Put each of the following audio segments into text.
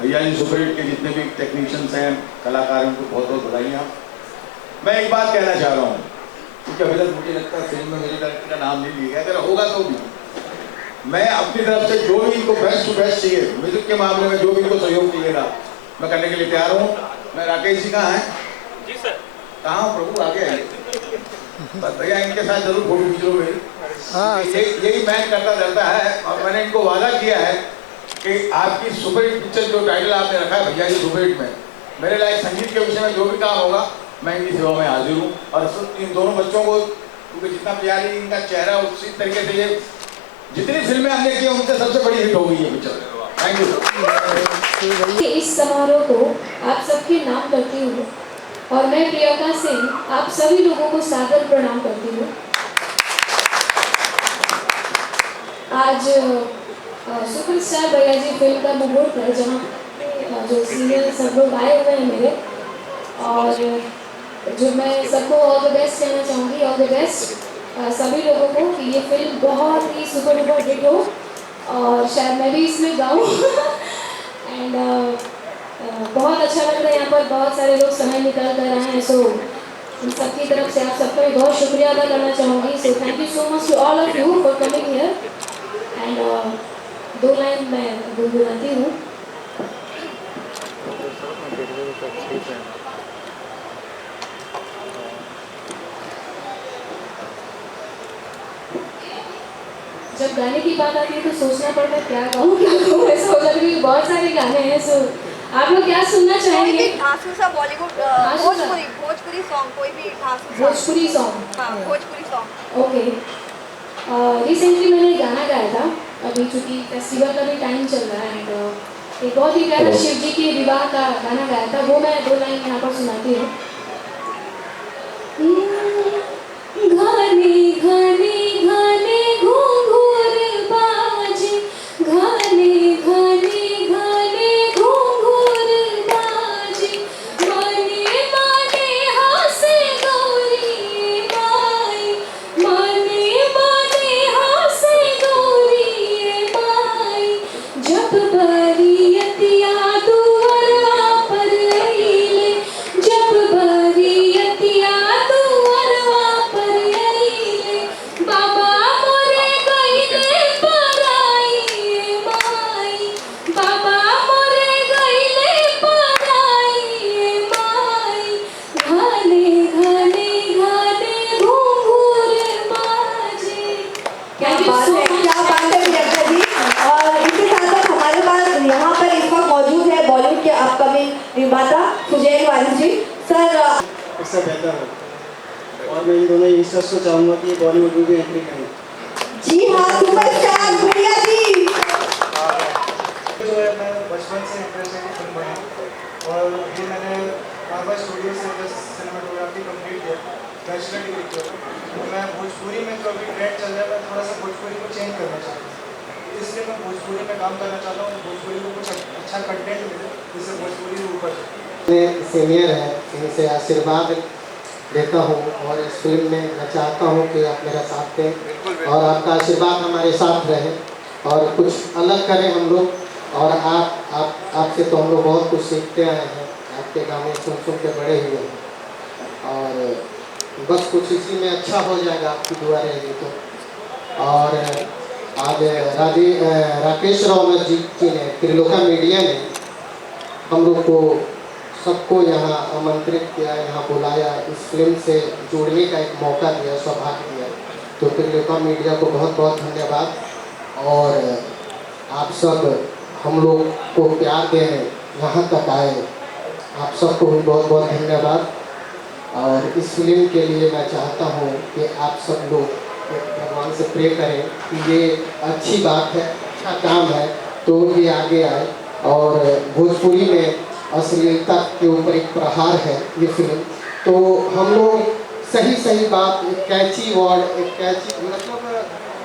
भैया जी super hit के जितने भी टेक्नीशियंस हैं, कलाकार हैं, उनको बहुत बहुत बधाइयाँ। मैं एक बात कहना चाह रहा हूँ, क्योंकि अभी तक मुझे लगता है फिल्म में मेरे डायरेक्टर का नाम नहीं लिया गया, अगर होगा तो भी मैं अपनी तरफ से जो भी इनको बेस्ट टू बेस्ट चाहिए, म्यूजिक के मामले में जो भी इनको सहयोग चाहिएगा मैं करने के लिए तैयार हूँ। मैं राकेश जी कहाँ हैं? जी सर। कहाँ हो प्रभु, आगे आइए। बस भैया इनके साथ जरूर फोटो खींच लो मेरी। यही मैं करता रहता है और मैंने इनको वादा किया है कि आपकी सुपर हिट पिक्चर जो टाइटल आपने रखा है भैया जी सुपर हिट में, मेरे लायक संगीत के विषय में जो भी काम होगा मैं इनकी सेवा में हाजिर हूँ। और इन दोनों बच्चों को, क्योंकि जितना प्यारी इनका चेहरा उसी तरीके से ये जितनी फिल्में हमने की उनसे सबसे बड़ी हिट हो गई है पिक्चर। Thank you. इस समारोह को आप सबके नाम करती हूँ और मैं प्रियंका सिंह आप सभी लोगों को सादर प्रणाम करती हूँ। आज सुपरस्टार भैया जी फिल्म का मुहूर्त है, जहाँ जो सीनियर सब लोग आए हुए हैं मेरे, और जो मैं सबको ऑल द बेस्ट कहना चाहूँगी, ऑल द बेस्ट सभी लोगों को कि ये फिल्म बहुत ही सुपर डुपर हिट हो और शायद मैं भी इसमें गाऊँ। एंड बहुत अच्छा लग रहा है, यहाँ पर बहुत सारे लोग समय निकाल कर आए हैं, सो इन सबकी तरफ से आप सबका भी बहुत शुक्रिया अदा करना चाहूँगी। So thank you so much to all of you for coming here. And 2 line मैं गुनगुनाती हूँ। जब गाने की बात आती है तो सोचना पड़ता है क्या गाऊँ क्या गाऊँ, ऐसा हो जाता है क्योंकि बहुत सारे गाने हैं। सो आप लोग क्या सुनना चाहेंगे? धांसू सा बॉलीवुड भोजपुरी सॉन्ग, कोई भी भोजपुरी सॉन्ग। हाँ, भोजपुरी सॉन्ग। ओके। रिसेंटली मैंने गाना गाया था, अभी चूँकि फेस्टिवल का भी टाइम चल रहा है, एंड एक बहुत ही प्यारा शिव जी के विवाह का गाना गाया था, वो मैं 2 लाइन यहाँ पर सुनाती हूँ। घने घने घने घूंघूर बाजे, घने घने घने घूंघूर बाजे, मने मने हंसे गौरी माई, मने मने हंसे गौरी माई, जब बरियतिया दुअरवा पर अइले, जब बरियतिया दुअरवा पर अइले, बाबा मोरे गइले पराई माई, बाबा मोरे गइले पराई माई, घने घने घने घूंघूर बाजे। क्या बात है, क्या बात है प्रियंका जी। और इसके साथ साथ हमारे पास यहाँ पर इस वक्त मौजूद है बॉलीवुड के अपकमिंग निर्माता सुजैन वारिस जी। सर इससे बेहतर हो, और मैं इन दोनों यंगस्टर्स को चाहूँगा कि बॉलीवुड में भी एंट्री करें। जी हाँ, सुपरस्टार भैया जी। जो है मैं बचपन से इंटरेस्ट है कि फिल्म बनाऊँ, और अभी मैंने बाबा स्टूडियो से सिनेमाटोग्राफी कंप्लीट किया, बैचलर डिग्री किया। तो मैं भोजपुरी में जो अभी ट्रेंड चल रहा है, मैं थोड़ा सा भोजपुरी को चेंज करना चाहता हूँ, इसलिए मैं भोजपुरी में काम करना चाहता हूँ। भोजपुरी को कुछ अच्छा कंटेंट मिले जिससे भोजपुरी ऊपर सीनियर है, इनसे आशीर्वाद देता हूँ और इस फिल्म में मैं चाहता हूँ कि आप मेरा साथ दें और आपका आशीर्वाद हमारे साथ रहे और कुछ अलग करें हम लोग। और आपसे तो हम लोग बहुत कुछ सीखते आए हैं, आपके गाने सुन के बड़े हुए हैं, और बस कुछ इसी में अच्छा हो जाएगा, आपकी दुआ रहेगी तो। और आज राकेश रावत जी ने, त्रिलोका मीडिया ने हम लोग को सबको यहाँ आमंत्रित किया, यहाँ बुलाया, इस फिल्म से जुड़ने का एक मौका दिया, सौभाग्य दिया। तो त्रिलोका मीडिया को बहुत बहुत धन्यवाद। और आप सब हम लोग को प्यार देने यहाँ तक आए, आप सबको भी बहुत बहुत धन्यवाद। और इस फिल्म के लिए मैं चाहता हूँ कि आप सब लोग भगवान से प्रे करें कि ये अच्छी बात है, अच्छा काम है, तो ये आगे आए। और भोजपुरी में अश्लीलता के ऊपर एक प्रहार है ये फिल्म, तो हम लोग सही बात, एक कैची वर्ड, एक कैची मतलब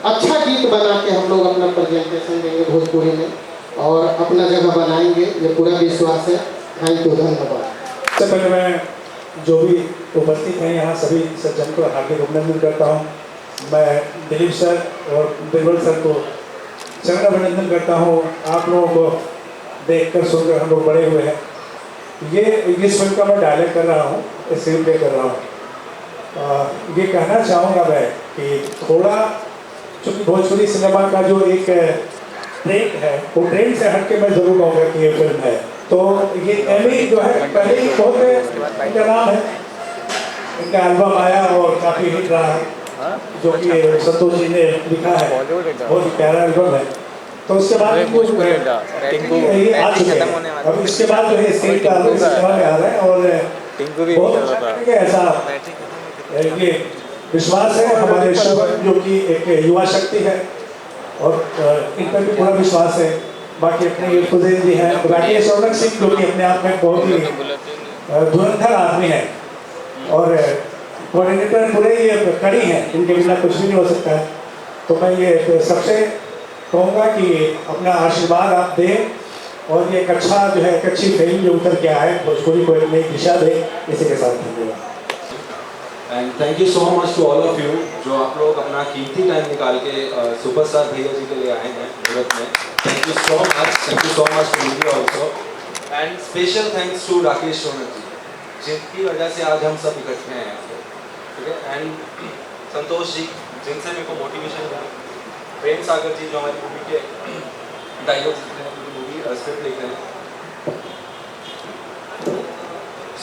अच्छा गीत बना के हम लोग अपना प्रेजेंटेशन देंगे भोजपुरी में और अपना जगह बनाएंगे, ये पूरा विश्वास है। थैंक यू, धन्यवाद। सबसे पहले मैं जो भी उपस्थित हैं यहाँ सभी सज्जन को हार्दिक अभिनंदन करता हूँ। मैं दिलीप सर और बिरबल सर को चरण अभिनंदन करता हूँ। आप लोगों को देखकर सुनकर हम लोग बड़े हुए हैं। ये इस फिल्म का मैं डायरेक्ट कर रहा हूँ, स्क्रीन प्ले कर रहा हूँ। ये कहना चाहूँगा मैं कि थोड़ा चूँकि भोजपुरी सिनेमा का जो एक ट्रेंड है, वो ट्रेंड से हट के मैं ज़रूर कहूँगा कि ये फिल्म है। तो ये एमी जो है पहले ही बहुत इनका नाम है, इनका एल्बम आया और काफ़ी हिट रहा, जो कि संतोष जी ने लिखा है, बहुत ही प्यारा एल्बम है। तो उसके बाद ये आ चुके हैं। अब इसके बाद जो है स्क्रीन का सिनेमा में आ रहा है और बहुत ऐसा ये विश्वास है हमारे शुभम जो कि एक युवा शक्ति है और इन पर भी पूरा विश्वास है। बाकी अपने ये फुजैल जी हैं, राकेश रौनक सिंह जो कि अपने आप में बहुत ही धुरंधर आदमी है और कोऑर्डिनेटर पूरे ये कड़ी हैं, इनके बिना कुछ भी नहीं हो सकता है। तो मैं ये सबसे कहूँगा कि अपना आशीर्वाद आप दें और ये एक अच्छा जो है एक अच्छी फिल्म जो उतर के आए भोजपुरी को एक नई दिशा दे। इसी के साथ धन्यवाद। And thank you so much to all of you जो आप लोग अपना कीमती टाइम निकाल के सुपरस्टार भैया जी के लिए आए हैं सूरत में। Thank you so much to media also and special thanks to Rakesh Raunak ji जिनकी वजह से आज हम सब इकट्ठे हैं यहाँ पे, ठीक है। एंड संतोष जी जिनसे मेरे को मोटिवेशन मिला, प्रेम सागर जी जो हमारी मूवी के डायलॉग्स लिखते हैं, मूवी स्क्रिप्ट लिखते हैं।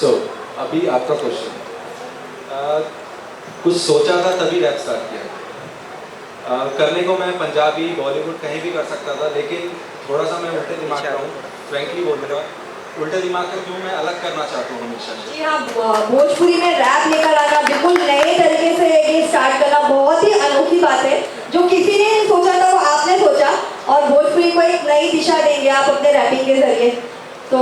सो अभी आपका क्वेश्चन, कुछ सोचा था तभी रैप स्टार्ट किया। करने को मैं पंजाबी बॉलीवुड कहीं भी कर सकता था, लेकिन थोड़ा सा मैं उल्टे दिमाग का हूँ, फ्रैंकली बोलूँगा। उल्टे दिमाग का क्यों मैं अलग करना चाहता हूँ हमेशा। जी हाँ, भोजपुरी में रैप लेकर आना, बिल्कुल नए तरीके से ये स्टार्ट करना बहुत ही अनोखी बात है। जो किसी ने नहीं सोचा था वो आपने सोचा और भोजपुरी को एक नई दिशा देंगे आप अपने रैपिंग के जरिए। तो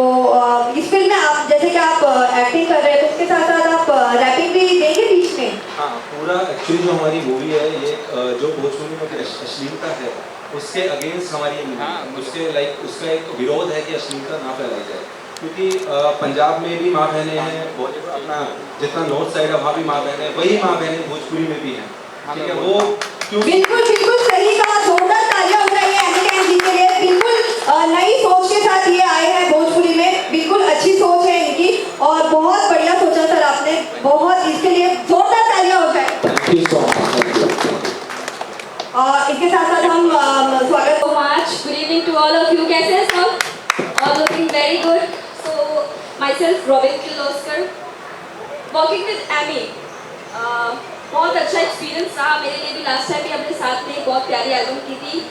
इस फिल्म में आप जैसे कि आप एक्टिंग कर रहे हैं तो उसके साथ साथ आप रैपिंग भी देंगे बीच में? हाँ, पूरा एक्चुअली जो हमारी मूवी है ये जो भोजपुरी में अश्लीलता है उसके अगेंस्ट हमारी ये मूवी, उसके लाइक उसका एक विरोध है कि अश्लीलता ना फैलाई जाए। क्योंकि पंजाब में भी माँ बहनें हैं, अपना जितना नॉर्थ साइड है वहाँ भी माँ बहनें, वही माँ बहनें भोजपुरी में भी हैं, ठीक है। वो क्यों बिल्कुल सही कहा, जोरदार तालियां हो रही है एमिनेंस जी के लिए। बिल्कुल नई सोच के साथ ये आए हैं भोजपुरी में, बिल्कुल अच्छी सोच है इनकी और बहुत बढ़िया सोचा सर आपने, बहुत इसके लिए जोरदार तालियां हो जाए। और इसके साथ साथ हम स्वागत So much. Good evening to all of you. कैसे हैं सब? All looking very good. So myself Robin Kirloskar, working with Amy. बहुत अच्छा एक्सपीरियंस रहा मेरे लिए भी। लास्ट टाइम भी अपने साथ में एक बहुत प्यारी एल्बम की थी,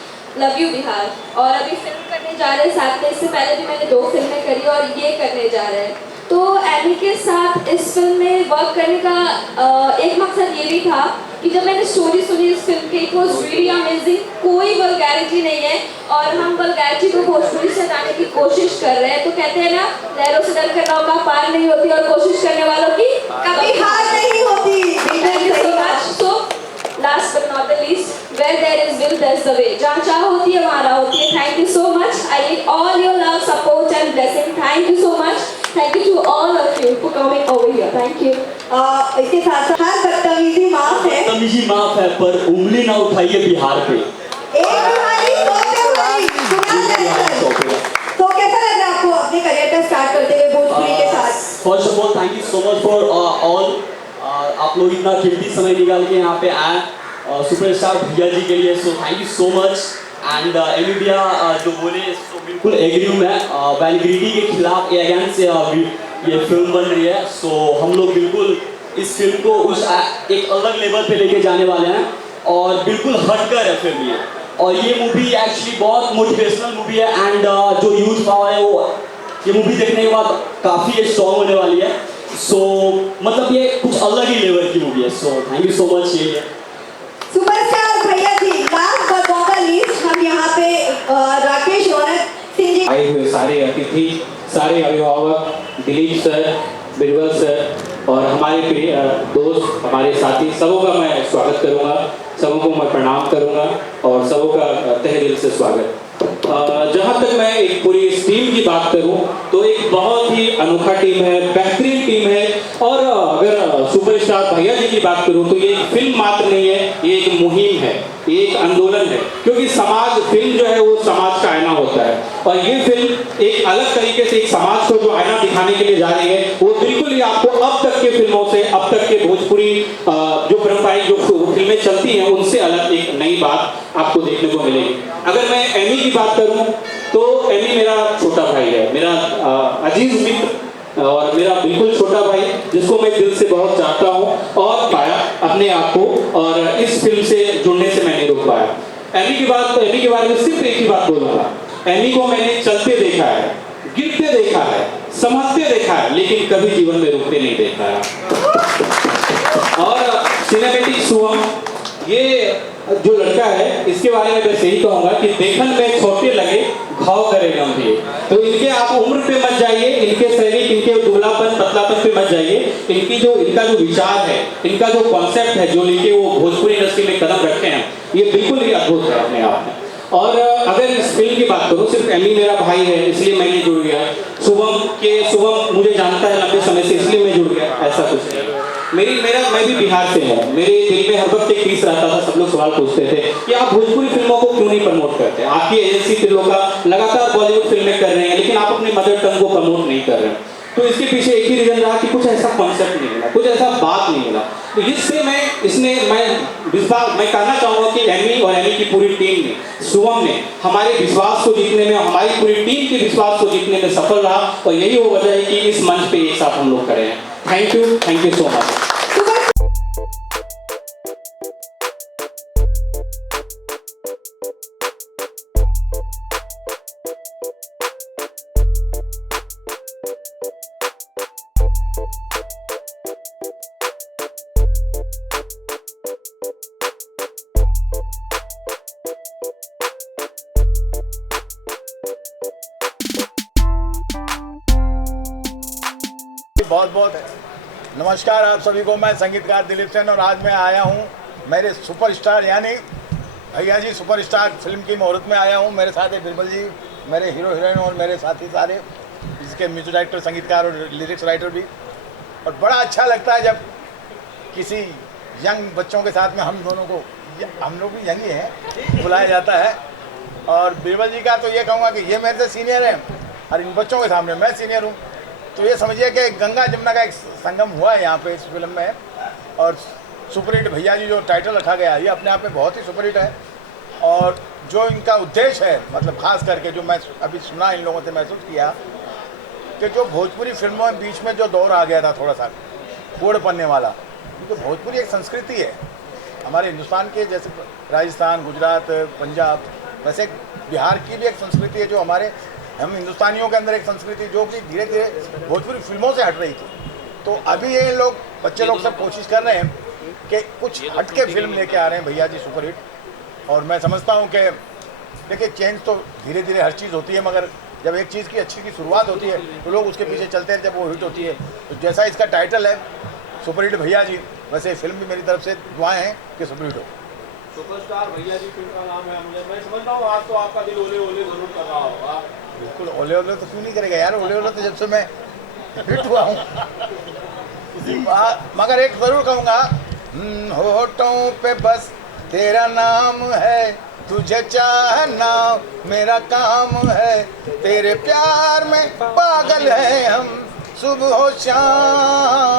लव यू बिहार, और अभी फिल्म करने जा रहे हैं साथ में। इससे पहले भी मैंने 2 फिल्में करी और ये करने जा रहे हैं। तो एमी के साथ इस फिल्म में वर्क करने का एक मकसद ये भी था कि जब मैंने स्टोरी सुनी इस फिल्म की, इट वॉज रियली अमेजिंग। कोई वल्गैरिटी नहीं है और हम वल्गैरिटी को भोजपुरी से हटाने की कोशिश कर रहे हैं। तो कहते हैं ना, लहरों से डर कर नौका पार नहीं होती और कोशिश करने वालों की कभी हार नहीं होती। Thank you so much. So last but not the least, where there is will there's the way. जहाँ चाह होती है वहाँ राह होती है। Thank you so much. I need all your love, support and blessing. Thank you so much. Thank you to all of you for coming over here. Thank you. इसके साथ साथ हर बदतमीजी माफ है, बदतमीजी माफ है, पर उंगली ना उठाइए बिहार पे। एक बिहारी 100 पे भारी। तो कैसा लग रहा है आपको अपने करियर का स्टार्ट करते हुए भोजपुरी के साथ? First of all thank you so much for all, आप लोग इतना कीमती समय निकाल के यहाँ पे आए सुपरस्टार भैया जी के लिए। So thank you so much. And Amy भैया जो बोले सो बिल्कुल एग्री हूँ मैं, वल्गैरिटी के खिलाफ अगेंस्ट ये फिल्म बन रही है। सो हम लोग बिल्कुल इस फिल्म को उस एक अलग लेवल पे लेके जाने वाले हैं और बिल्कुल हटकर है फिल्म ये। और ये मूवी एक्चुअली बहुत मोटिवेशनल मूवी है एंड जो यूथ पावर है वो ये मूवी देखने के बाद काफ़ी स्ट्रॉन्ग होने वाली है। सो मतलब ये कुछ अलग ही लेवल की मूवी है। So thank you so much. यही है superstar Bhaiya Ji. Last but not the least हम यहाँ पे राकेश रौनक सिंह जी आए हुए सारे अतिथि, सारे अभिभावक, दिलीप सर, बिरबल सर और हमारे प्रिय दोस्त, हमारे साथी, सबों का मैं स्वागत करूंगा, सबों को मैं प्रणाम करूंगा और सबों का तहे दिल से स्वागत। जहां तक मैं एक पूरी इस टीम की बात करूं तो एक बहुत ही अनोखा टीम है, बेहतरीन टीम है। और अगर सुपरस्टार भैया जी की बात करूं तो ये एक फिल्म मात्र नहीं है, ये एक मुहिम है, ये एक आंदोलन है। क्योंकि समाज, फिल्म जो है वो समाज का आईना होता है और ये फिल्म एक अलग तरीके से एक समाज को जो आईना दिखाने के लिए जा रही है, वो बिल्कुल ही आपको अब तक के फिल्मों से, अब तक के भोजपुरी जो पारंपरिक जो फिल्में चलती हैं उनसे अलग एक नई बात आपको देखने को मिलेगी। अगर मैं एमी की बात करूं तो एमी मेरा छोटा भाई है, मेरा अजीज मित्र और मेरा बिल्कुल छोटा भाई, जिसको मैं दिल से बहुत चाहता हूं और पाया अपने आप को, और इस फिल्म से जुड़ने से मैं नहीं रुक पाया। एमी के बारे में सिर्फ एक ही बात बोलूंगा, एमी को मैंने चलते देखा है, गिरते देखा है, समझते देखा है, लेकिन कभी जीवन में रुकते नहीं देखा है। और सिनेमैटिक शुभम, ये जो लड़का है, इसके बारे में बस यही कहूंगा कि देखन में छोटे लगे घाव करे गंभीर। तो इनके आप उम्र पे मत जाइए, इनके शरीर, इनके दुबलापन पतलापन पे मत जाइए, इनका जो विचार है, इनका जो कॉन्सेप्ट है, जो लेके वो भोजपुरी इंडस्ट्री में कदम रखे हैं, ये बिल्कुल ही अद्भुत है अपने आप में। और अगर इस फिल्म की बात करूं, सिर्फ एमी मेरा भाई है इसलिए मैंने जुड़ गया, शुभम मुझे जानता है लंबे समय से इसलिए मैं जुड़ गया, ऐसा कुछ नहीं। मैं भी बिहार से हूँ, मेरे दिल में हर वक्त एक पीस रहता था, सब लोग सवाल पूछते थे कि आप भोजपुरी फिल्मों को क्यों नहीं प्रमोट करते, आपकी एजेंसी फिल्मों का लगातार बॉलीवुड फिल्में कर रहे हैं, लेकिन आप अपने मदर टंग को प्रमोट नहीं कर रहे हैं। तो इसके पीछे एक ही रीजन रहा कि कुछ ऐसा कॉन्सेप्ट नहीं मिला, कुछ ऐसा बात नहीं मिला। तो इससे मैं कहना चाहूँगा कि एमी और एमी की पूरी टीम ने, शुभम ने हमारे विश्वास को जीतने में, हमारी पूरी टीम के विश्वास को जीतने में सफल रहा, और यही वो वजह है कि इस मंच पे एक साथ हम लोग खड़े हैं। Thank you so much. बहुत बहुत नमस्कार आप सभी को। मैं संगीतकार दिलीप सेन और आज मैं आया हूँ मेरे सुपरस्टार यानी भैया जी सुपरस्टार फिल्म की मुहूर्त में आया हूँ। मेरे साथ है बिरबल जी, मेरे हीरो हीरोइन और मेरे साथी सारे, इसके म्यूजिक डायरेक्टर, संगीतकार और लिरिक्स राइटर भी। और बड़ा अच्छा लगता है जब किसी यंग बच्चों के साथ में हम दोनों को, हम लोग भी यंग ही हैं, बुलाया जाता है। और बिरबल जी का तो ये कहूँगा कि ये मेरे से सीनियर हैं और इन बच्चों के सामने मैं सीनियर हूँ। तो ये समझिए कि गंगा जमुना का एक संगम हुआ है यहाँ पे इस फिल्म में। और सुपरहिट भैया जी जो टाइटल रखा गया है, ये अपने आप में बहुत ही सुपरहिट है। और जो इनका उद्देश्य है, मतलब खास करके जो मैं अभी सुना, इन लोगों से महसूस किया कि जो भोजपुरी फिल्मों में बीच में जो दौर आ गया था थोड़ा सा कोड़ पड़ने वाला, क्योंकि भोजपुरी एक संस्कृति है हमारे हिंदुस्तान के, जैसे राजस्थान, गुजरात, पंजाब, वैसे बिहार की भी एक संस्कृति है जो हमारे हम हिंदुस्तानियों के अंदर एक संस्कृति जो कि धीरे धीरे भोजपुरी फिल्मों से हट रही थी। तो अभी ये लोग, बच्चे लोग सब कोशिश कर रहे हैं कि कुछ हट के फिल्म लेके आ रहे हैं भैया जी सुपरहिट। और मैं समझता हूँ कि देखिए चेंज तो धीरे धीरे हर चीज़ होती है, मगर जब एक चीज़ की अच्छी की शुरुआत होती है तो लोग उसके पीछे चलते हैं जब वो हिट होती है। तो जैसा इसका टाइटल है सुपरहिट भैया जी, वैसे फिल्म भी मेरी तरफ से दुआएँ हैं कि सुपरहिट हो। सुपरस्टार भैया जी फिल्म का नाम है, मैं समझता हूँ आज तो आपका दिल ओले ओले जरूर कर रहा होगा। बिल्कुल ओले ओले तो क्यों नहीं करेगा यार, ओले ओले तो जब से मैं हिट हुआ हूँ। मगर एक ज़रूर कहूँगा, होठों पे बस तेरा नाम है, तुझे चाहना मेरा काम है, तेरे प्यार में पागल है हम सुबह हो शाम।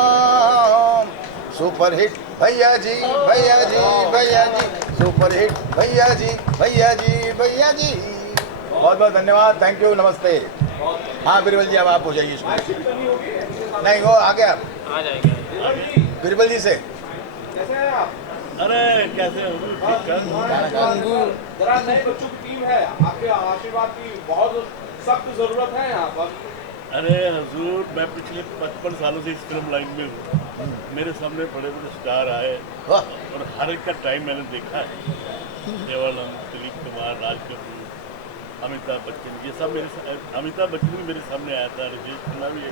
सुपरहिट भैया जी भैया जी भैया जी, सुपरहिट भैया जी भैया जी भैया जी। बहुत बहुत धन्यवाद, थैंक यू, नमस्ते। हाँ बिरबल जी, अब आप हो जाइए इसमें। नहीं वो आ गया, आ जाएंगे बिरबल जी से। कैसे हैं आप? अरे कैसे हो? जरा नए बच्चों की टीम है, आपके आशीर्वाद की बहुत सख्त जरूरत है यहाँ पर। अरे हजूर, मैं पिछले 55 सालों से इस फिल्म लाइन में हूँ। मेरे सामने बड़े बड़े स्टार आए और हर एक का टाइम मैंने देखा है। देवानंद, दिलीप कुमार, राज कपूर, अमिताभ बच्चन, ये सब अमिताभ बच्चन भी मेरे सामने आया था, राजेश खन्ना भी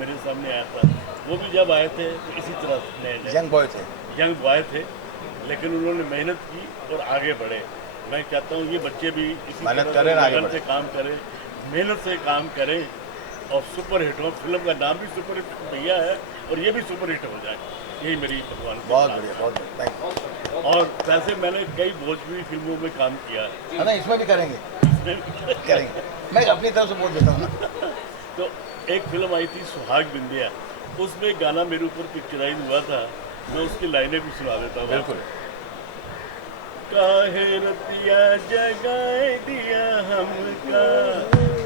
मेरे सामने आया था। वो भी जब आए थे तो इसी तरह नए यंग बॉय थे, लेकिन उन्होंने मेहनत की और आगे बढ़े। मैं कहता हूँ ये बच्चे भी इसी मेहनत करें, लगन से काम करें, मेहनत से काम करें और सुपरहिट हो। फिल्म का नाम भी सुपरहिट भैया है और ये भी सुपरहिट हो जाए, यही मेरी भगवान। बहुत बढ़िया, बहुत बढ़िया। और वैसे मैंने कई भोजपुरी फिल्मों में काम किया है ना, इसमें भी करेंगे। उसमें करेंगे। मैं अपनी तरफ से बोल देता हूँ ना। तो एक फिल्म आई थी सुहाग बिंदिया, उसमें गाना मेरे ऊपर पिक्चराइज हुआ था, मैं उसकी लाइनें भी सुना देता हूँ। बिल्कुल। काहे रतिया जगाए दिया हमका,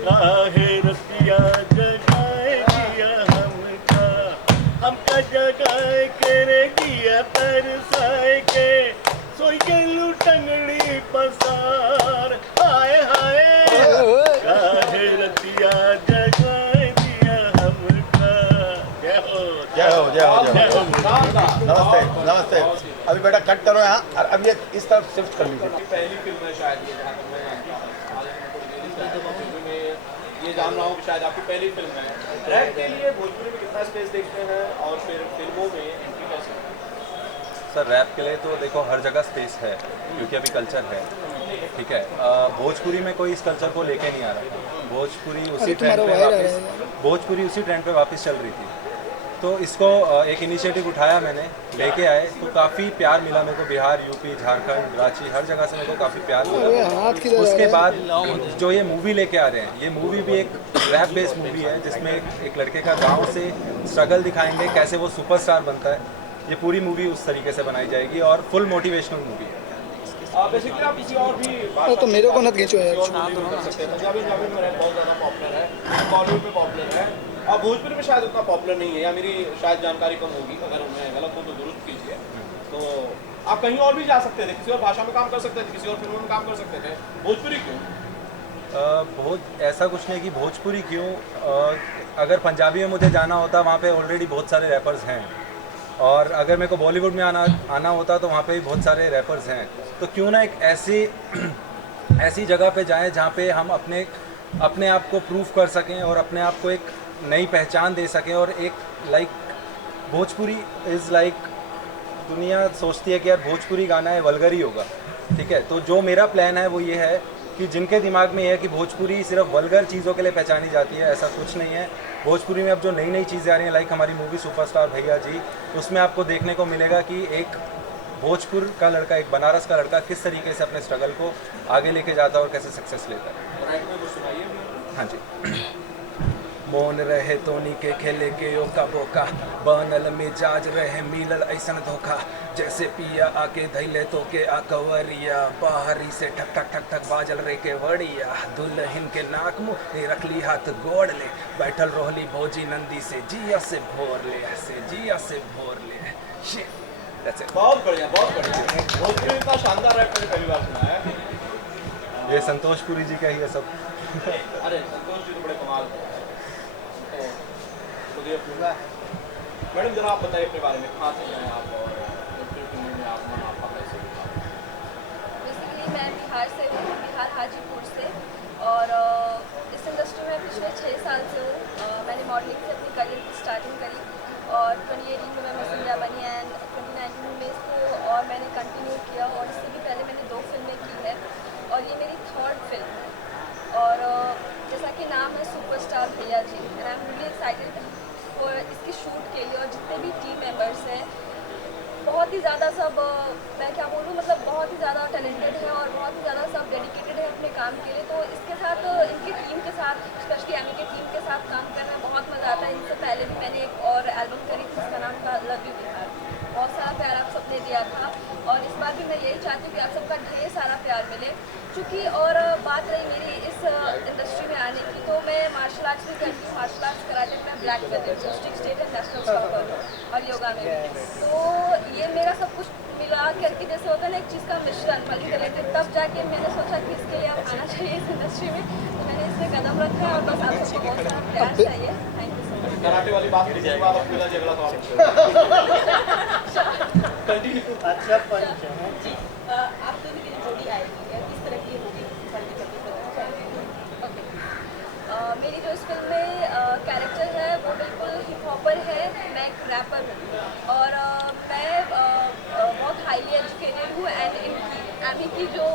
काहे रतिया जगाए दिया हमका जगाए के रे दिया तरसाए के, सोई गलू टंगड़ी पसार, हाय हाय काहे रतिया जगाए दिया हमका। जय हो जय हो जय हो जय हो। नमस्ते नमस्ते। अभी बेटा कट करो यहाँ, और अब ये इस तरफ शिफ्ट कर लीजिए। पहली फिल्म है शायद ये, जहाँ तक मैं फिल्म में ये जान रहा हूँ कि शायद आपकी पहली फिल्म है। रैप के लिए भोजपुरी में कितना स्पेस देखते हैं और फिर फिल्मों में एंट्री कैसे? सर रैप के लिए तो देखो हर जगह स्पेस है, क्योंकि अभी कल्चर है, ठीक है। भोजपुरी में कोई इस कल्चर को लेके नहीं आ रहा। भोजपुरी उसी ट्रेंड पे वापस चल रही थी, तो इसको एक इनिशिएटिव उठाया मैंने, लेके आए, तो काफ़ी प्यार मिला मेरे को। बिहार, यूपी, झारखंड, रांची, हर जगह से मेरे को काफ़ी प्यार मिला। उसके बाद जो ये मूवी लेके आ रहे हैं, ये मूवी भी एक रैप बेस्ड मूवी है, जिसमें एक लड़के का गांव से स्ट्रगल दिखाएंगे, कैसे वो सुपरस्टार बनता है। ये पूरी मूवी उस तरीके से बनाई जाएगी और फुल मोटिवेशनल मूवी है। बेसिकली आप किसी और भी तो मेरे को न खींचो यार। पंजाबी में रैप बहुत ज़्यादा पॉपुलर है, बॉलीवुड में पॉपुलर है, और भोजपुरी में शायद उतना पॉपुलर नहीं है, या मेरी शायद जानकारी कम होगी। अगर मैं गलत हूँ तो दुरुस्त कीजिए। तो आप कहीं और भी जा सकते थे, किसी और भाषा में काम कर सकते थे, किसी और फिल्मों में काम कर सकते थे, भोजपुरी क्यों? ऐसा कुछ नहीं कि भोजपुरी क्यों। अगर पंजाबी में मुझे जाना होता, वहाँ पे ऑलरेडी बहुत सारे रैपर्स हैं, और अगर मेरे को बॉलीवुड में आना होता तो वहाँ पे भी बहुत सारे रैपर्स हैं। तो क्यों ना एक ऐसी जगह पे जाएं जहाँ पे हम अपने आप को प्रूव कर सकें और अपने आप को एक नई पहचान दे सकें। और एक भोजपुरी इज़ दुनिया सोचती है कि यार भोजपुरी गाना है, वल्गर ही होगा, ठीक है। तो जो मेरा प्लान है वो ये है कि जिनके दिमाग में ये है कि भोजपुरी सिर्फ वल्गर चीज़ों के लिए पहचानी जाती है, ऐसा कुछ नहीं है। भोजपुरी में अब जो नई नई चीज़ें आ रही हैं, लाइक हमारी मूवी सुपरस्टार भैया जी, उसमें आपको देखने को मिलेगा कि एक भोजपुर का लड़का, एक बनारस का लड़का किस तरीके से अपने स्ट्रगल को आगे लेके जाता है और कैसे सक्सेस लेता है। हाँ जी। मौन रहे तोनी के खेले के ओका बोका, बनल मिजाज रहे मिलल ऐसन धोखा, जैसे पिया आके धैले तो के आकवरिया, बाहरी से ठक ठक ठक ठक बाजल रे के वड़िया, दुल्हन के नाक मुँह रखली हाथ गोड़ ले, बैठल रोहली भोजी नंदी से जिया से भोर ले, बहुत बढ़िया, बहुत बढ़िया। भोजपुरी का शानदार रैप मैंने पहली बार सुना है। ये संतोष पुरी जी का ही है सब। अरे संतोष जी तो बड़े कमाल है। मैडम जरा आप बताइए अपने बारे में, कहाँ से हैं आप और फिल्म में आपका कैसे? बेसिकली मैं बिहार से हूँ, बिहार हाजीपुर से, और इस इंडस्ट्री में पिछले 6 साल से हूँ। मैंने मॉडलिंग से अपनी करियर की स्टार्टिंग करी और 2018 में मैं मिस इंडिया बनी एंड 2019 में इसको और मैंने कंटिन्यू किया, और इससे भी पहले मैंने 2 फिल्में की है और ये मेरी 3rd फिल्म है। और जैसा कि नाम है superstar Bhaiya Ji, and I am really excited और इसके शूट के लिए, और जितने भी टीम मेंबर्स हैं बहुत ही ज़्यादा सब, मैं क्या बोलूँ, मतलब बहुत ही ज़्यादा टैलेंटेड है और बहुत ही ज़्यादा सब डेडिकेटेड है अपने काम के लिए। तो इसके साथ, इनकी टीम के साथ, स्पेशली एमी की टीम के साथ काम करने में बहुत मज़ा आता है। इनसे पहले भी मैंने एक और एल्बम करी थी, जिसका नाम था लव यू बिहार। बहुत सारा प्यार आप सबने दिया था और इस बार भी मैं यही चाहती हूँ कि आप सबका ढेर सारा प्यार मिले। चूँकि और बात रही मेरी इस इंडस्ट्री में आने की, तो मैं मार्शल आर्ट्स भी करती हूँ। मार्शल आर्ट्स कराटे में मैं black belt, district, state and national topper हूँ, और योगा में भी। तो ये मेरा सब कुछ मिला करके, जैसे होता है ना एक चीज़ का मिश्रण, मल्टी टैलेंटेड, तब जाके मैंने सोचा कि इसके लिए अब आना चाहिए इस इंडस्ट्री में। तो मैंने इसमें कदम रखा है और बस आप सबको बहुत सारा प्यार चाहिए। Thank you so much. Karate वाली बात की जाए, बात अपना झगड़ा तो कंटिन्यू। अच्छा पंच जी, आप दोनों की जो जोड़ी आएगी किस तरह की होगी, मेरी जो इस फिल्म में कैरेक्टर है वो बिल्कुल हिप हॉपर है, मैं एक रैपर हूँ और मैं बहुत हाईली एजुकेटेड हूँ। एंड एमी की जो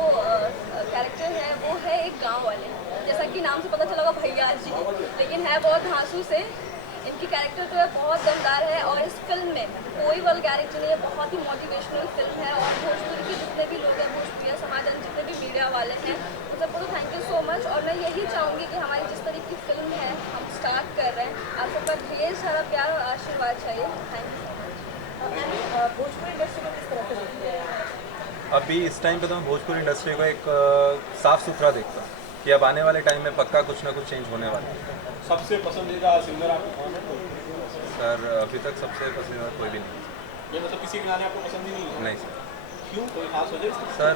कैरेक्टर है वो है एक गांव वाले, जैसा कि नाम से पता चला होगा भैया जी, लेकिन है बहुत धांसू से। इनकी कैरेक्टर जो है बहुत दमदार है और इस फिल्म में कोई वल्गैरिटी नहीं है, बहुत ही मोटिवेशनल फिल्म है। और भोजपुरी के जितने भी लोग हैं, भोजपुरी समाज, जितने भी मीडिया वाले हैं, तो सबको तो thank you so much. Much. और मैं यही चाहूँगी कि हमारी जिस तरीके की फिल्म है हम स्टार्ट कर रहे हैं, आप सबका ढेर सारा प्यार और आशीर्वाद चाहिए। Thank you so much. Bhojpuri industry को किस तरह से देखते हैं? अभी इस टाइम पे तो मैं भोजपुरी इंडस्ट्री को एक साफ़ सुथरा देखता हूँ कि अब आने वाले टाइम में पक्का कुछ ना कुछ चेंज होने वाला है। सबसे पसंदीदा सिंगर आपको कौन है? सर अभी तक सबसे पसंदीदा कोई भी नहीं। ये मतलब किसी के गाने आपको पसंद ही नहीं है? नहीं सर। क्यों, कोई खास वजह? सर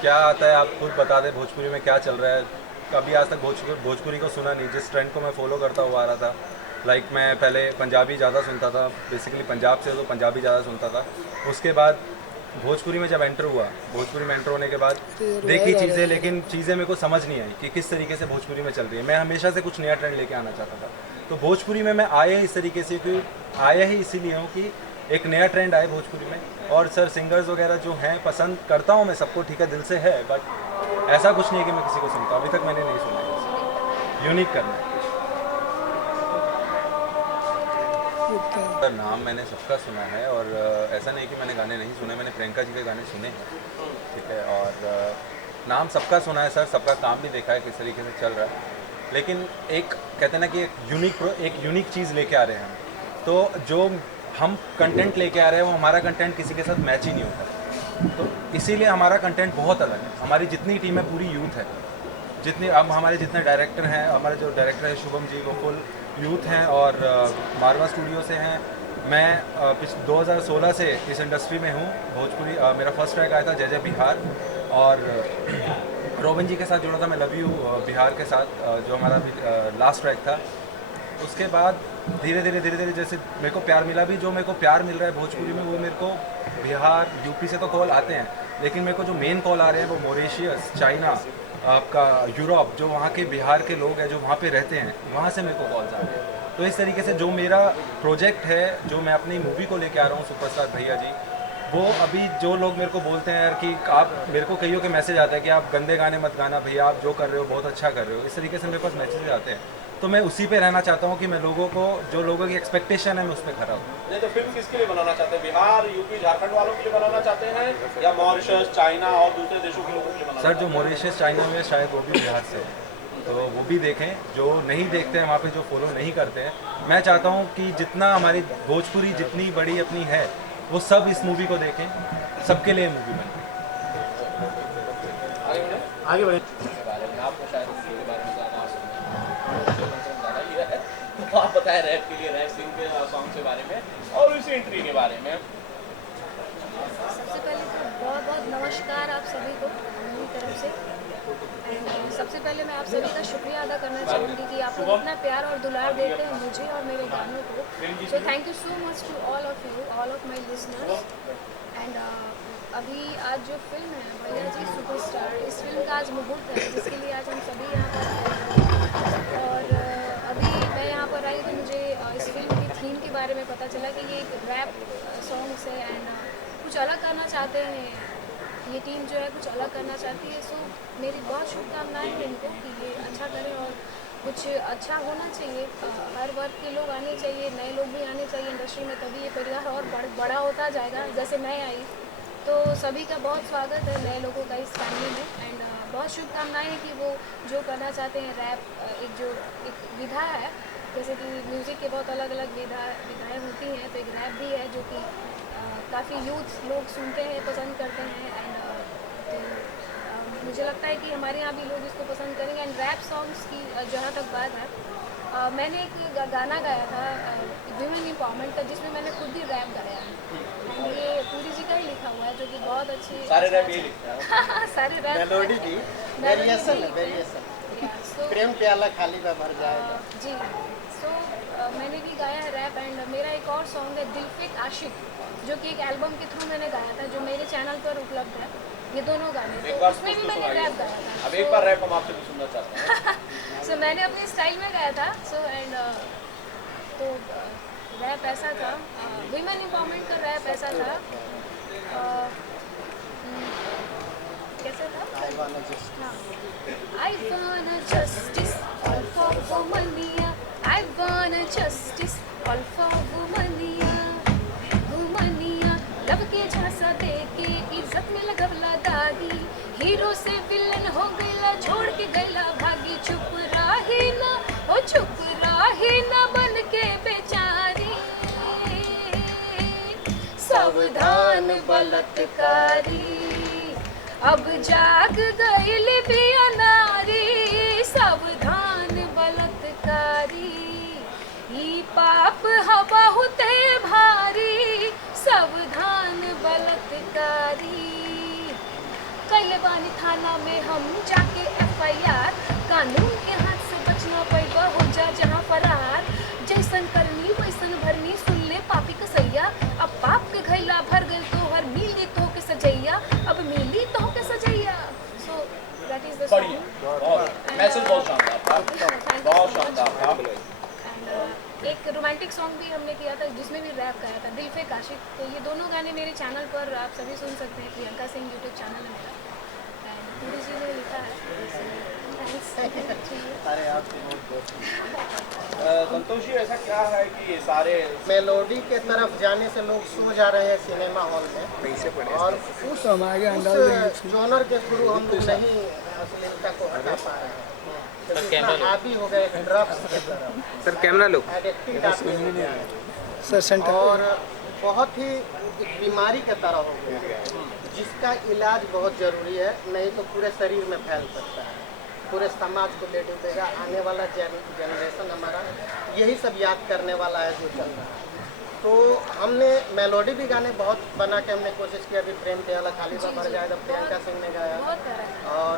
क्या आता है आप खुद बता दें भोजपुरी में क्या चल रहा है। कभी आज तक भोजपुरी को सुना नहीं। जिस ट्रेंड को मैं फॉलो करता हुआ आ रहा था, लाइक मैं पहले पंजाबी ज़्यादा सुनता था, बेसिकली पंजाब से तो पंजाबी ज़्यादा सुनता था। उसके बाद भोजपुरी में जब एंटर हुआ, भोजपुरी में एंटर होने के बाद देखी चीज़ें, लेकिन चीज़ें मेरे को समझ नहीं आई कि किस तरीके से भोजपुरी में चल रही है। मैं हमेशा से कुछ नया ट्रेंड लेके आना चाहता था, तो भोजपुरी में मैं आया इस तरीके से, कि आया ही इसीलिए हूँ कि एक नया ट्रेंड आए भोजपुरी में। और सर सिंगर्स वगैरह जो हैं पसंद करता हूँ मैं सबको, ठीक है, दिल से है, बट ऐसा कुछ नहीं है कि मैं किसी को सुनता हूँ। अभी तक मैंने नहीं सुना। यूनिक करना है। सर नाम मैंने सबका सुना है, और ऐसा नहीं कि मैंने गाने नहीं सुने, मैंने प्रियंका जी के गाने सुने हैं, ठीक है, और नाम सबका सुना है सर, सबका काम भी देखा है किस तरीके से चल रहा है। लेकिन एक कहते हैं ना कि एक यूनिक चीज़ लेके आ रहे हैं हम, तो जो हम कंटेंट लेके आ रहे हैं वो हमारा कंटेंट किसी के साथ मैच ही नहीं होता, तो इसीलिए हमारा कंटेंट बहुत अलग है। हमारी जितनी टीम है पूरी यूथ है, जितनी अब हमारे जितने डायरेक्टर हैं, हमारे जो डायरेक्टर है शुभम जी वो फुल यूथ हैं और मारवा स्टूडियो से हैं। मैं 2016 से इस इंडस्ट्री में हूँ। भोजपुरी मेरा फर्स्ट ट्रैक आया था जय जय बिहार, और रोबन जी के साथ जुड़ा था मैं लव यू बिहार के साथ, जो हमारा लास्ट ट्रैक था। उसके बाद धीरे धीरे जैसे मेरे को प्यार मिला, भी जो मेरे को प्यार मिल रहा है भोजपुरी में, वो मेरे को बिहार यूपी से तो कॉल आते हैं, लेकिन मेरे को जो मेन कॉल आ रहे हैं वो मॉरिशस, चाइना, आपका यूरोप, जो वहाँ के बिहार के लोग हैं जो वहाँ पे रहते हैं, वहाँ से मेरे को कॉल्स आ रहे हैं। तो इस तरीके से जो मेरा प्रोजेक्ट है, जो मैं अपनी मूवी को लेके आ रहा हूँ सुपरस्टार भैया जी, वो अभी जो लोग मेरे को बोलते हैं यार कि आप, मेरे को कईयों के मैसेज आता है कि आप गंदे गाने मत गाना भैया, आप जो कर रहे हो बहुत अच्छा कर रहे हो, इस तरीके से मेरे पास मैसेज आते हैं। तो मैं उसी पे रहना चाहता हूँ कि मैं लोगों को, जो लोगों की एक्सपेक्टेशन है मैं उस पर खड़ा हूँ। नहीं तो फिल्म किसके लिए बनाना चाहते हैं? बिहार, यूपी, झारखंड वालों के लिए बनाना चाहते हैं या मॉरिशस, चाइना और दूसरे देशों के लोगों के लिए बनाना? सर जो मॉरिशस, चाइना में शायद वो भी बिहार से है, तो वो भी देखें। जो नहीं देखते हैं वहाँ पे, जो फॉलो नहीं करते हैं, मैं चाहता हूँ कि जितना हमारी भोजपुरी जितनी बड़ी अपनी है, वो सब इस मूवी को देखें, सबके लिए मूवी बने। आगे बढ़े। आपको शायद इसके बारे में ज़्यादा तो आप बताएं रैप के लिए, रैप सिंह के सॉन्ग के बारे में और इस एंट्री के बारे में। सबसे पहले तो बहुत बहुत नमस्कार आप सभी को मेरी तरफ से। सबसे पहले मैं आप सभी का शुक्रिया अदा करना चाहूँगी कि आप लोग इतना प्यार और दुलार देते हैं मुझे और मेरे गानों को। So thank you so much to all of you, all of my listeners. And अभी आज जो फिल्म है भैया जी सुपरस्टार, इस फिल्म का आज मुहूर्त है, जिसके लिए आज हम सभी यहाँ पर हैं। और अभी मैं यहाँ पर आई तो मुझे इस फिल्म की थीम के बारे में पता चला कि ये एक रैप सॉन्ग है एंड कुछ अलग करना चाहते हैं, ये टीम जो है कुछ अलग करना चाहती है। सो मेरी बहुत शुभकामनाएं हैं इनको कि ये अच्छा करें और कुछ अच्छा होना चाहिए। हर वर्ग के लोग आने चाहिए, नए लोग भी आने चाहिए इंडस्ट्री में, तभी ये परिवार और बड़ा होता जाएगा। जैसे मैं आई तो सभी का बहुत स्वागत है नए लोगों का इस फैमिली में। एंड बहुत शुभकामनाएं हैं कि वो जो करना चाहते हैं रैप, एक विधा है, जैसे कि म्यूज़िक के बहुत अलग अलग विधाएँ होती हैं, तो एक रैप भी है जो कि काफ़ी यूथ लोग सुनते हैं, पसंद करते हैं। एंड तो मुझे लगता है कि हमारे यहाँ भी लोग इसको पसंद करेंगे। एंड रैप सॉन्ग्स की जहाँ तक बात है, मैंने एक गाना गाया था विमेन एम्पावरमेंट का, जिसमें मैंने खुद ही रैप गाया है। एंड ये पूरी जी का ही लिखा हुआ है, जो कि बहुत अच्छी, सारे रैप ये लिखते हैं। सारे रैप मेलोडी भी वेरिएशन प्रेम प्याला खाली में भर जाएगा जी। सो मैंने भी गाया है रैप। एंड मेरा एक और सॉन्ग है दिलफिक आशिक, जो कि एक एल्बम के थ्रू मैंने गाया था, जो मेरे चैनल पर उपलब्ध है। ये दोनों गाने, तो उसमें भी मैंने रैप गाया था। अब एक बार रैप हम आपसे भी सुनना चाहते हैं। सो मैंने अपने स्टाइल में गाया था। सो एंड तो रैप ऐसा था, विमेन एम्पावरमेंट का रैप ऐसा था, कैसे था? I want justice all for womania, I want justice all for womania, womania लब के झांसा दे के इज्जत में लगवला दागी, हीरो से विलन हो गईला, छोड़ के गईला भागी, चुप रही ना, ओ चुप रही ना बन के बेचारी, सावधान बलात्कारी, अब जाग गईल बिया नारी, सावधान बलात्कारी, ई पाप ह बहुते भारी, सावधान बलात्कारी। कैले बानी थाना में हम जाके FIR, कानून के हाथ से बचना पैबा हो जा जहाँ फरार, जैसन करनी वैसन भरनी, सुन ले पापी कसैया, अब पाप के घैला भर गए तो हर मिली तो के सजैया, अब मिली तो के सजैया। So that is the song. Message बहुत शानदार था, बहुत शानदार था। एक रोमांटिक सॉन्ग भी हमने किया था जिसमें भी रैप गाया था, दिल पे काशिक। तो ये दोनों गाने मेरे चैनल पर आप सभी सुन सकते हैं, प्रियंका सिंह यूट्यूब चैनल है मेरा, पूरी चीज़ें लिखा है। अरे आप संतोष जी, ऐसा क्या है कि ये सारे मेलोडी के तरफ जाने से लोग सो जा रहे हैं सिनेमा हॉल में, और उस जॉनर के थ्रू हम लोग नहीं अश्लीलता को हटा पा रहे हैं, क्योंकि इतना हावी हो गए ड्रग्स के तरफ। सर कैमरा लो। एडिक्टेड और बहुत ही एक बीमारी के तरह हो गया, जिसका इलाज बहुत ज़रूरी है, नहीं तो पूरे शरीर में फैल सकता है, पूरे समाज को ले डूबेगा। आने वाला जनरेशन हमारा यही सब याद करने वाला है जो चल रहा है। तो हमने मेलोडी भी गाने बहुत बना के हमने कोशिश की, अभी प्रेम के अलग खाली भर जाए तो प्रियंका सिंह ने गाया, और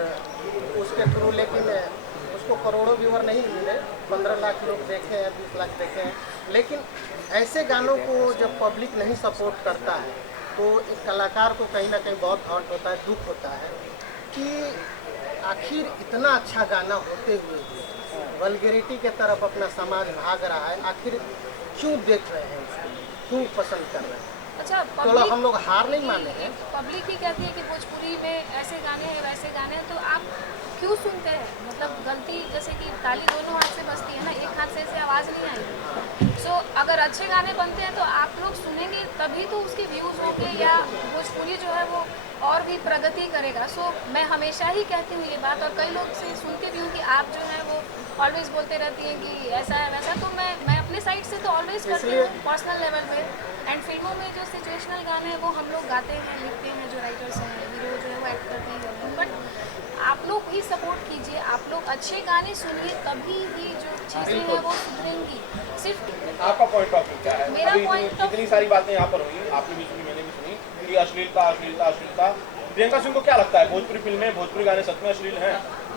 उसके थ्रू, लेकिन उसको करोड़ों व्यूअर नहीं मिले, 15 लाख लोग देखे हैं, 20 लाख देखे हैं, लेकिन ऐसे गानों को जब पब्लिक नहीं सपोर्ट करता है तो एक कलाकार को कहीं ना कहीं बहुत हर्ट होता है, दुख होता है कि आखिर इतना अच्छा गाना होते हुए वल्गैरिटी के तरफ अपना समाज भाग रहा है, आखिर क्यों देख रहे हैं उसको, क्यों पसंद कर रहे हैं। अच्छा, तो हम लोग हार नहीं माने हैं। पब्लिक ही कहती है कि भोजपुरी में ऐसे गाने हैं वैसे गाने हैं, तो आप क्यों सुनते हैं? मतलब गलती, जैसे कि ताली दोनों हाथ से बजती है ना, एक हाथ से ऐसे आवाज़ नहीं आएगी। सो अगर अच्छे गाने बनते हैं तो आप लोग सुनेंगे, तभी तो उसके व्यूज़ होंगे, या भोजपुरी जो है वो और भी प्रगति करेगा। सो मैं हमेशा ही कहती हूँ ये बात, और कई लोग से सुनती भी हूँ कि आप जो है वो ऑलवेज बोलते रहती हैं कि ऐसा है वैसा, तो मैं अपने साइड से तो ऑलवेज करती हूँ पर्सनल लेवल पे। एंड फिल्मों में जो सिचुएशनल गाने हैं वो हम लोग गाते हैं, लिखते हैं, जो राइटर्स हैं, हीरो जो है वो एक्ट करते हैं, बट आप लोग भी सपोर्ट कीजिए, आप लोग अच्छे गाने सुनिए, तभी ही जो चीज़ें हैं वो सुधरेंगी। सिर्फ आपका पॉइंट ऑफ व्यू क्या है? मेरा अभी point of- इतनी सारी बातें यहाँ पर हुई, आपने भी सुनी, मैंने भी सुनी कि अश्लीलता अश्लीलता अश्लीलता। प्रियंका सिंह को क्या लगता है, भोजपुरी फिल्में, भोजपुरी गाने सच में अश्लील हैं?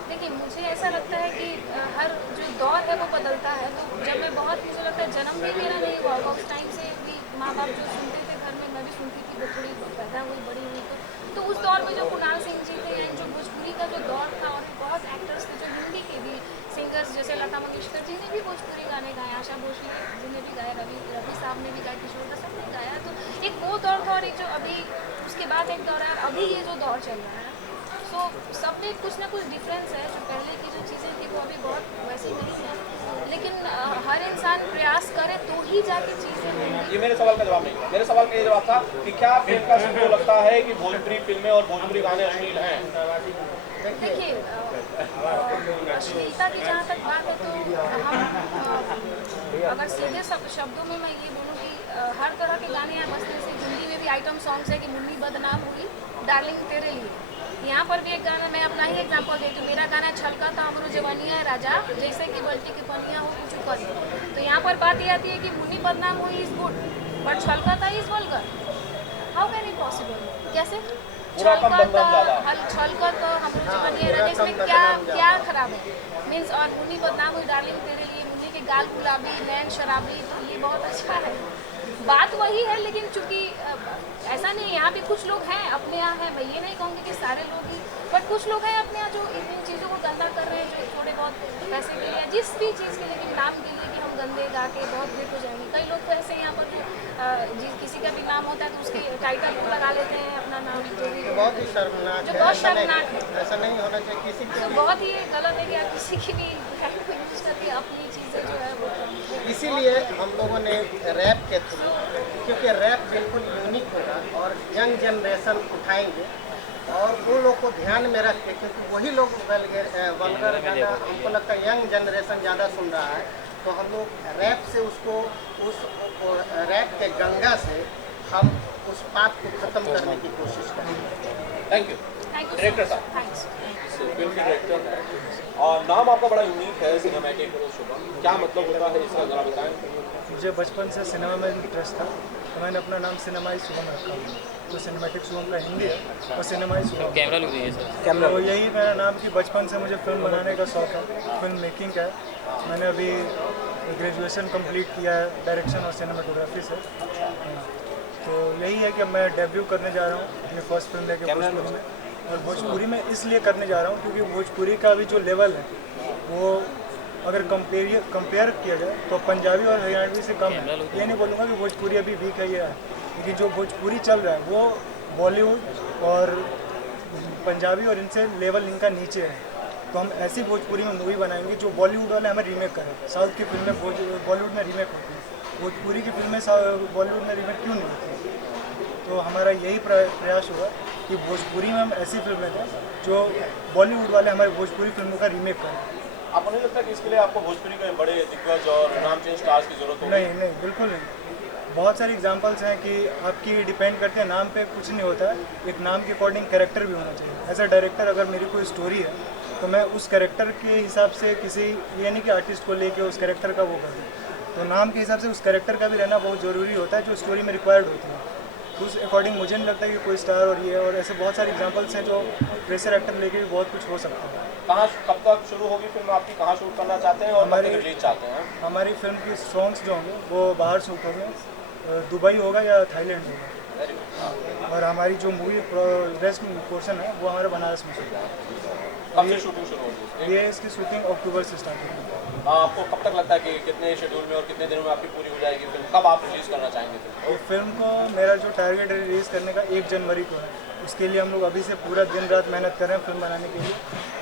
देखिए, मुझे ऐसा लगता है कि हर जो दौर है वो बदलता है। तो जब मैं बहुत, मुझे लगता है जन्म भी मेरा नहीं हुआ होगा, उस टाइम से भी माँ बाप जो सुनते थे घर में, मैं भी सुनती थी, वो थोड़ी पैदा हुई बड़ी हुई, तो उस दौर में जो कुणाल सिंह जी थे, जो भोजपुरी का जो दौर था, और बहुत एक्टर्स थे जो हिंदी के भी सिंगर्स, जैसे लता मंगेशकर जी ने भी भोजपुरी गाने गाए, आशा भोसले जी ने भी गाया, रवि साहब ने भी गाया, किशोर दा सब ने गाया। तो एक वो दौर था, और एक जो अभी उसके बाद एक दौर है, और अभी ये जो दौर चल रहा है, तो सब में कुछ ना कुछ डिफरेंस है। जो पहले की जो चीज़ें थी वो अभी बहुत वैसी नहीं है, लेकिन हर इंसान प्रयास करे तो ही जाके चीज़ें होंगी। ये मेरे सवाल का जवाब नहीं था। मेरे सवाल का ये जवाब था कि क्या प्रियंका सिंह को लगता है कि भोजपुरी फिल्में और भोजपुरी गाने अश्लील हैं? देखिए, अश्लीलता की जहाँ तक बात है तो हम अगर सीधे शब्दों में मैं ये बोलूँ कि हर तरह के गाने हैं, बस जैसे हिंदी में भी आइटम सॉन्ग्स है कि मुन्नी बदनाम हुई डार्लिंग तेरे लिए, यहाँ पर भी एक गाना, मैं अपना ही एग्जांपल देती हूँ, मेरा गाना छलका था हमरो जवानिया है राजा, जैसे कि बल्टी की पनिया हो कुछ कर। तो यहाँ पर बात ये आती है कि मुन्नी बदनाम हुई इज गुड, बट छलका था is vulgar. How can it possible? कैसे छलका तो हमरो जवानिया राजा, इसमें क्या खराब है? मीन्स, और मुन्नी बदनाम हुई डार्लिंग तेरे लिए, मुन्नी के गाल गुलाबी, नैन शराबी, ये बहुत अच्छा है, बात वही है। लेकिन चूंकि ऐसा नहीं, यहाँ भी कुछ लोग हैं अपने यहाँ हैं, मैं ये नहीं कहूँगी कि सारे लोग ही, बट कुछ लोग हैं अपने यहाँ जो इन चीज़ों को गंदा कर रहे हैं, जो थोड़े बहुत पैसे के लिए, जिस भी चीज़ के लिए, नाम के लिए कि हम गंदे गा के बहुत हिट हो जाएंगे। कई लोग तो ऐसे यहाँ पर किसी का भी नाम होता है तो उसके टाइटल को लगा लेते हैं अपना नाम, जो भी बहुत ही शर्मनाक जो है, बहुत शर्मनाक है। ऐसा नहीं होना चाहिए किसी तो बहुत ही गलत है कि आप किसी की भी यूज़ करके अपनी चीज़ें जो है वो, इसीलिए हम लोगों ने रैप के थ्रू, क्योंकि रैप बिल्कुल यूनिक होगा और यंग जनरेशन उठाएंगे, और उन लोग को ध्यान में रख के, क्योंकि वही लोग वल्गर गाना हमको लगता है यंग जनरेशन ज़्यादा सुन रहा है, तो हम लोग रैप से उसको उस रैप के गंगा से हम उस पाप को ख़त्म करने की कोशिश करेंगे। थैंक यू डायरेक्टर साहब। फिल्म के डायरेक्टर हैं और नाम आपका बड़ा यूनिक है, सिनेमैटिक शुभम, क्या मतलब होता है इसका ज़रा बताएं। मुझे बचपन से सिनेमा में इंटरेस्ट था, तो मैंने अपना नाम सिनेमाई शुभम रखा हुआ है। तो सिनेमैटिक शुभम का हिंदी है और सिनेमाई शुभम कैमरा लग रही है सर। तो यही मेरा नाम कि बचपन से मुझे फिल्म बनाने का शौक़ है, फिल्म मेकिंग का है। मैंने अभी ग्रेजुएशन कंप्लीट किया है डायरेक्शन और सिनेमाटोग्राफी से। तो यही है कि मैं डेब्यू करने जा रहा हूँ ये फर्स्ट फिल्म लेके भोजपुरी में, और भोजपुरी में इसलिए करने जा रहा हूँ क्योंकि भोजपुरी का भी जो लेवल है वो अगर कंपेयर किया जाए तो पंजाबी और हरियाणवी से कम है। ये नहीं बोलूँगा कि भोजपुरी अभी वीक है ये है, लेकिन जो भोजपुरी चल रहा है वो बॉलीवुड और पंजाबी और इनसे लेवल इनका नीचे है। तो हम ऐसी भोजपुरी में मूवी बनाएंगे जो बॉलीवुड वाले हमें रीमेक करें। साउथ की फिल्में बॉलीवुड में रीमेक होती है, भोजपुरी की फिल्में बॉलीवुड में रीमेक क्यों नहीं होती? तो हमारा यही प्रयास होगा कि भोजपुरी में हम ऐसी फिल्में दें जो बॉलीवुड वाले हमारी भोजपुरी फिल्मों का रीमेक करें। आपको नहीं लगता कि इसके लिए आपको भोजपुरी के बड़े दिग्गज और नामचीन स्टार्स की जरूरत होगी? नहीं, बिल्कुल नहीं। बहुत सारी एग्जांपल्स हैं कि आपकी डिपेंड करते हैं, नाम पे कुछ नहीं होता है, एक नाम के अकॉर्डिंग कैरेक्टर भी होना चाहिए। एज अ डायरेक्टर अगर मेरी कोई स्टोरी है तो मैं उस कैरेक्टर के हिसाब से किसी, ये नहीं कि आर्टिस्ट को लेके उस कैरेक्टर का वो कर दूँ, तो नाम के हिसाब से उस कैरेक्टर का भी रहना बहुत ज़रूरी होता है जो स्टोरी में रिक्वायर्ड होती है। तो उस अकॉर्डिंग मुझे नहीं लगता कि कोई स्टार और ये और ऐसे बहुत सारे एग्जांपल्स हैं जो प्रेशर एक्टर लेके भी बहुत कुछ हो सकता है। कहाँ कब तक शुरू होगी फिल्म आपकी, कहाँ शूट करना चाहते हैं और हमारी रिलीज चाहते हैं? हमारी फिल्म की सॉन्ग्स जो होंगे वो बाहर शूट होंगे, दुबई होगा या थाईलैंड होगा, और हमारी जो मूवी रेस्ट पोर्शन है वो हमारे बनारस में शूट होगा। कब से शूटिंग शुरू होगी? ये इसकी शूटिंग अक्टूबर से स्टार्ट होगी। आपको कब तक लगता है कि कितने शेड्यूल में और कितने दिनों में आपकी पूरी हो जाएगी फिल्म? कब आप रिलीज करना चाहेंगे फिल्म? ये फिल्म को मेरा जो टारगेट है रिलीज़ करने का 1 जनवरी को है। उसके लिए हम लोग अभी से पूरा दिन रात मेहनत कर रहे हैं फिल्म बनाने के लिए,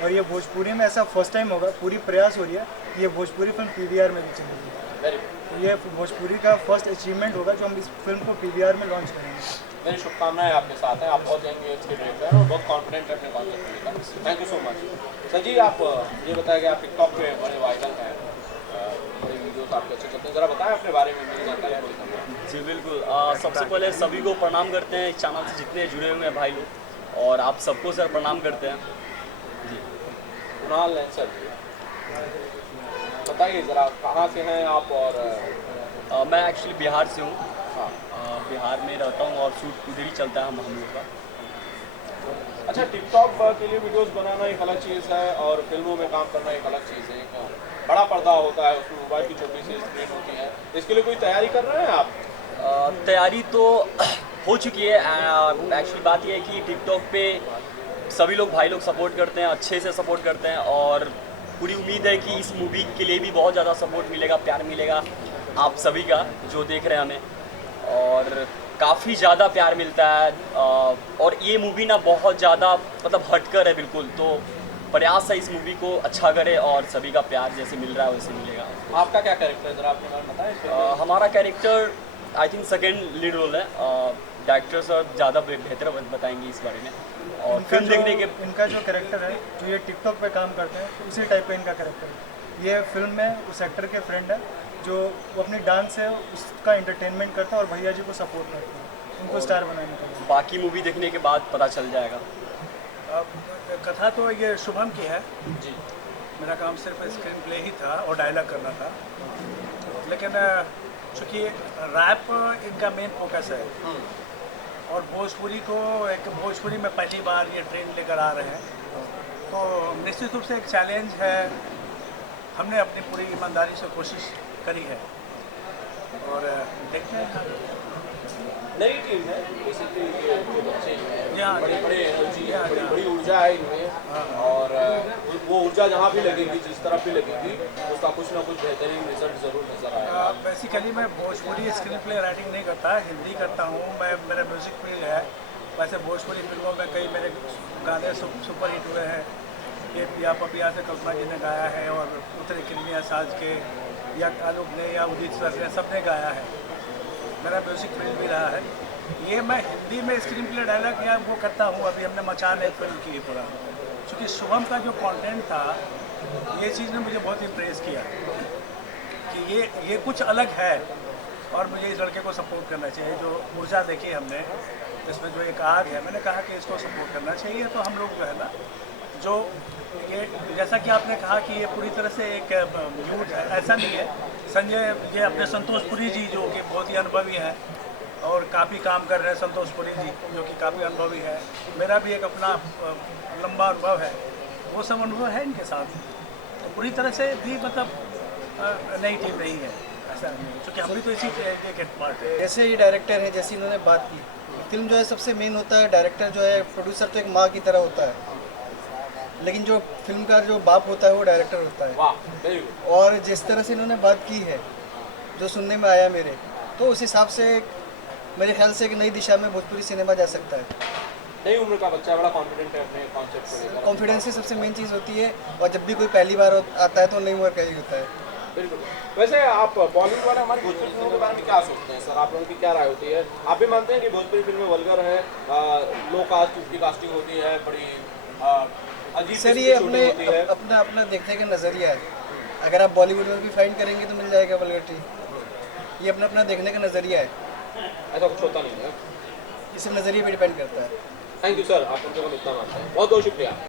और ये भोजपुरी में ऐसा फर्स्ट टाइम होगा, पूरी प्रयास हो रही है ये भोजपुरी फिल्म PVR में भी चलेगी। तो ये भोजपुरी का फर्स्ट अचीवमेंट होगा जो हम इस फिल्म को PVR में लॉन्च करेंगे। मेरी शुभकामनाएं आपके साथ हैं, आप बहुत यंग एज के डायरेक्टर हैं और बहुत कॉन्फिडेंट है अपने कॉन्सेप्ट को लेकर। Thank you so much. Sir जी, आप ये बताया कि आप टिकटॉक पे बड़े वायरल हैं, बड़े वीडियोस आपके अच्छे चलते हैं, ज़रा बताएं अपने बारे में, मेरी जानकारी थोड़ी। जी बिल्कुल, सबसे पहले सभी को प्रणाम करते हैं, इस चैनल से जितने जुड़े हुए हैं भाई लोग, और आप सबको सर प्रणाम करते हैं जी। कुणाल सर जी, बताइए ज़रा कहाँ से हैं आप? और मैं एक्चुअली बिहार से हूँ। बिहार में रहता हूँ और शूट उधर ही चलता है हम लोग का। अच्छा, टिकटॉक के लिए वीडियोस बनाना एक अलग चीज़ है और फिल्मों में काम करना एक अलग चीज़ है। एक बड़ा पर्दा होता है, उसमें मोबाइल की छोटी सी स्क्रीन होती है। इसके लिए कोई तैयारी कर रहे हैं आप? तैयारी तो हो चुकी है। एक्चुअली बात यह है कि टिकटॉक पे सभी लोग भाई लोग सपोर्ट करते हैं, अच्छे से सपोर्ट करते हैं, और पूरी उम्मीद है कि इस मूवी के लिए भी बहुत ज़्यादा सपोर्ट मिलेगा, प्यार मिलेगा आप सभी का जो देख रहे हैं हमें, और काफ़ी ज़्यादा प्यार मिलता है। और ये मूवी ना बहुत ज़्यादा मतलब हटकर है बिल्कुल, तो प्रयास है इस मूवी को अच्छा करे और सभी का प्यार जैसे मिल रहा है वैसे मिलेगा। आपका क्या कैरेक्टर है, ज़रा आपके बारे में बताएं। हमारा character I think second lead role है। डायरेक्टर सर ज़्यादा बेहतर बताएंगे इस बारे में। और फिल्म देखने के इनका जो कैरेक्टर है, जो ये टिकटॉक पे काम करते हैं, उसी टाइप का इनका कैरेक्टर है। ये फिल्म में उस एक्टर के फ्रेंड है जो वो अपनी डांस से उसका एंटरटेनमेंट करता है और भैया जी को सपोर्ट करता है उनको स्टार बनाने के लिए। बाकी मूवी देखने के बाद पता चल जाएगा। कथा तो ये शुभम की है जी, मेरा काम सिर्फ स्क्रीन प्ले ही था और डायलॉग करना था, लेकिन चूँकि रैप इनका मेन फोकस है और भोजपुरी को एक भोजपुरी में पहली बार ये ट्रेंड लेकर आ रहे हैं, तो निश्चित रूप से एक चैलेंज है। हमने अपनी पूरी ईमानदारी से कोशिश करी है और देखते हैं। नई टीम है बेसिकली, ये जो बच्चे हैं बड़ी एनर्जी है, बड़ी ऊर्जा है इनमें, और वो ऊर्जा जहाँ भी लगेगी, जिस तरफ भी लगेगी, उसका कुछ ना कुछ बेहतरीन रिजल्ट ज़रूर नजर आएगा। बेसिकली मैं भोजपुरी स्क्रीन प्ले राइटिंग नहीं करता, हिंदी करता हूँ। मेरा म्यूज़िक फील्ड है। वैसे भोजपुरी फिल्मों में कई मेरे गाने सुपर हिट हुए हैं। ये पिया पपिया से कल्पना जी ने गाया है, और उतरे किरमिया साज के या आलोक ने या उदित सर ने सबने गाया है। मेरा म्यूज़िक फील्ड भी रहा है, ये मैं हिंदी में स्क्रीन प्ले डायलॉग या वो करता हूँ। अभी हमने मचान एक फिल्म की है पूरा, क्योंकि शुभम का जो कंटेंट था ये चीज़ ने मुझे बहुत इम्प्रेस किया कि ये कुछ अलग है और मुझे इस लड़के को सपोर्ट करना चाहिए। जो ऊर्जा देखी हमने इसमें जो एक आग है, मैंने कहा कि इसको सपोर्ट करना चाहिए। तो हम लोग जो है ना, जो ये जैसा कि आपने कहा कि ये पूरी तरह से एक यूथ है, ऐसा नहीं है। संजय ये अपने संतोष पुरी जी जो कि बहुत ही अनुभवी हैं और काफ़ी काम कर रहे हैं, संतोष पुरी जी जो कि काफ़ी अनुभवी है। मेरा भी एक अपना लंबा अनुभव है, वो सब अनुभव है इनके साथ। तो पूरी तरह से भी मतलब नई टीम नहीं है, ऐसा नहीं है, क्योंकि हम भी तो इसी एक पार्ट है। जैसे ये डायरेक्टर है, जैसे इन्होंने बात की, फिल्म जो है सबसे मेन होता है डायरेक्टर जो है, प्रोड्यूसर तो एक माँ की तरह होता है, लेकिन जो फिल्म का जो बाप होता है वो डायरेक्टर होता है। और जिस तरह से इन्होंने बात की है, जो सुनने में आया मेरे, तो उस हिसाब से मेरे ख्याल से एक नई दिशा में भोजपुरी सिनेमा जा सकता है। नई उम्र का बच्चा बड़ा कॉन्फिडेंट है अपने कॉन्सेप्ट को लेकर। कॉन्फिडेंस ही सबसे मेन चीज़ होती है, और जब भी कोई पहली बार आता है तो नई उम्र का ही होता है। बिल्कुल। वैसे आप बॉलीवुड वाले हमारी भोजपुरी फिल्मों के बारे में क्या सोचते हैं सर? आप लोगों की क्या राय होती है? आप भी मानते हैं कि भोजपुरी फिल्में वल्गर है, लो कास्ट की कास्टिंग होती है, बड़ी अजीब सर ये अपना देखने का नज़रिया है। अगर आप बॉलीवुड में भी फाइंड करेंगे तो मिल जाएगा वल्गरिटी। ये अपना देखने का नज़रिया है, ऐसा कुछ होता नहीं है, ये सिर्फ नज़रिए पे डिपेंड करता है। थैंक यू सर, आप उनके को इतना मानते हैं, बहुत बहुत शुक्रिया।